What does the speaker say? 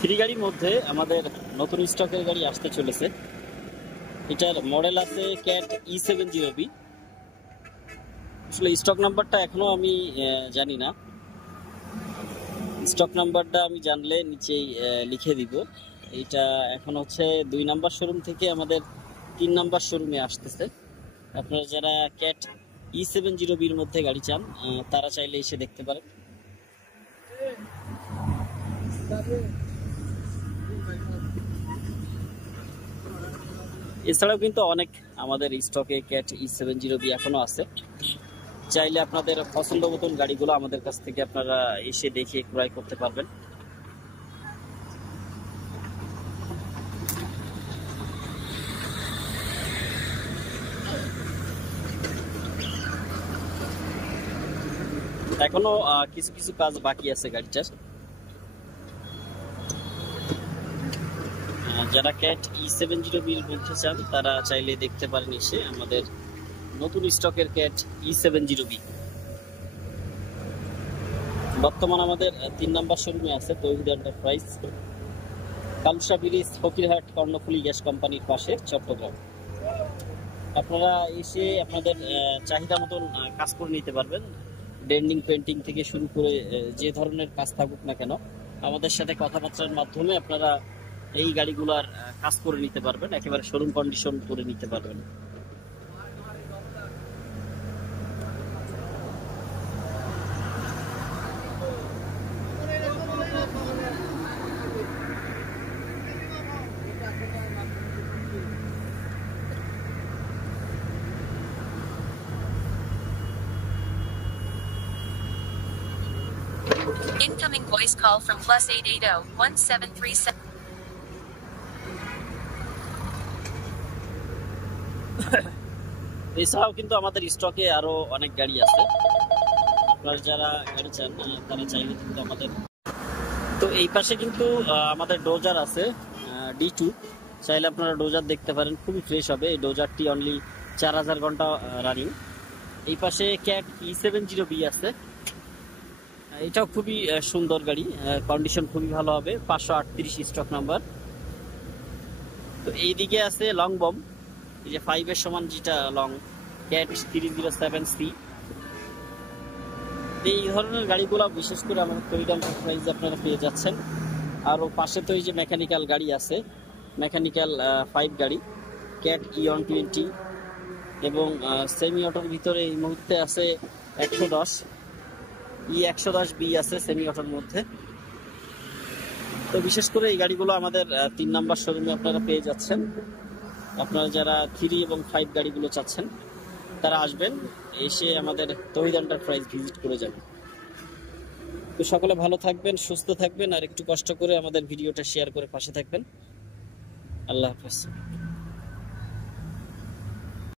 Three গাড়ির মধ্যে আমাদের নতুন স্টকের গাড়ি আসতে চলেছে। এটার মডেল আছে ক্যাট E70B। আসলে স্টক নাম্বারটা এখনো আমি জানি না। স্টক নাম্বারটা আমি জানলে নিচেই লিখে দিব। এইটা এখন হচ্ছে 2 নাম্বার শোরুম থেকে আমাদের 3 নাম্বার শোরুমে আসতেছে। আপনারা যারা ক্যাট E70Bর মধ্যে গাড়ি চান তারা চাইলে এসে দেখতে পারেন। এছাড়াও কিন্তু অনেক আমাদের স্টকে ক্যাট E70B এখনো আছে। চাইলে আপনাদের পছন্দ মতন গাড়িগুলো আমাদের কাছ থেকে আপনারা এসে দেখে ক্রয় করতে পারবেন। এখনো কিছু কিছু কাজ বাকি আছে গাড়িটার। যারা ক্যাট E70B বলতে চান তারা চাইলে দেখতে পারেন এসে আমাদের নতুন স্টকের ক্যাট E70B। বর্তমান আমাদের 3 নাম্বার শোরুমে আছে Tawhid enterprise, Kalusha bridge, Fakirhat, Karnaphuli gas কোম্পানির পাশে, চট্টগ্রাম। আপনারা এসে আপনাদের চাহিদা মতন কাজ করে নিতে পারবেন। ডেন্ডিং পেন্টিং থেকে শুরু করে যে ধরনের কাজ থাকুক না কেন আমাদের সাথে কথাবার্তার মাধ্যমে আপনারা এই গাড়িগুলার কাজ করে নিতে পারবেন, একেবারে শোরুম কন্ডিশন করে নিতে পারবেন। Incoming voice call from +880-1737. এছাড়াও কিন্তু আমাদের স্টকে আরো অনেক গাড়ি আছে। আপনারা যারা গাড়ি চান তারা চাইলে কিন্তু আমাদের তো এই পাশে কিন্তু আমাদের ডোজার আছে D2। চাইলে আপনারা ডোজার দেখতে পারেন, খুবই ফ্রেশ হবে। এই ডোজারটি অনলি 4000 ঘন্টা রানিং। এই পাশে ক্যাট E70B আছে, এটাও খুবই সুন্দর গাড়ি, কন্ডিশন খুবই ভালো হবে, 538 স্টক নাম্বার। তো এইদিকে আছে লং বম, এই যে 5 এর সমান যেটা লং, ক্যাট 307C। এই ধরনের গাড়িগুলো বিশেষ করে আমাদের তৌহিদ এন্টারপ্রাইজ আপনারা পেয়ে যাচ্ছেন। আর ও পাশে তো এই যে মেকানিক্যাল গাড়ি আছে, মেকানিক্যাল 5 গাড়ি, ক্যাট E120 এবং সেমি অটোর ভিতরে এই মুহূর্তে আছে 110, E110B আছে সেমি অটোর মধ্যে। তো বিশেষ করে এই গাড়িগুলো আমাদের 3 নাম্বার শোরুমে আপনারা পেয়ে যাচ্ছেন। আপনারা যারা 3 এবং 5 গাড়িগুলো চাচ্ছেন তারা আসবেন, এসে আমাদের তৌহিদ এন্টারপ্রাইজ ভিজিট করে যাবেন। তো সকলে ভালো থাকবেন, সুস্থ থাকবেন, আর একটু কষ্ট করে আমাদের ভিডিওটা শেয়ার করে পাশে থাকবেন। আল্লাহ হাফেজ।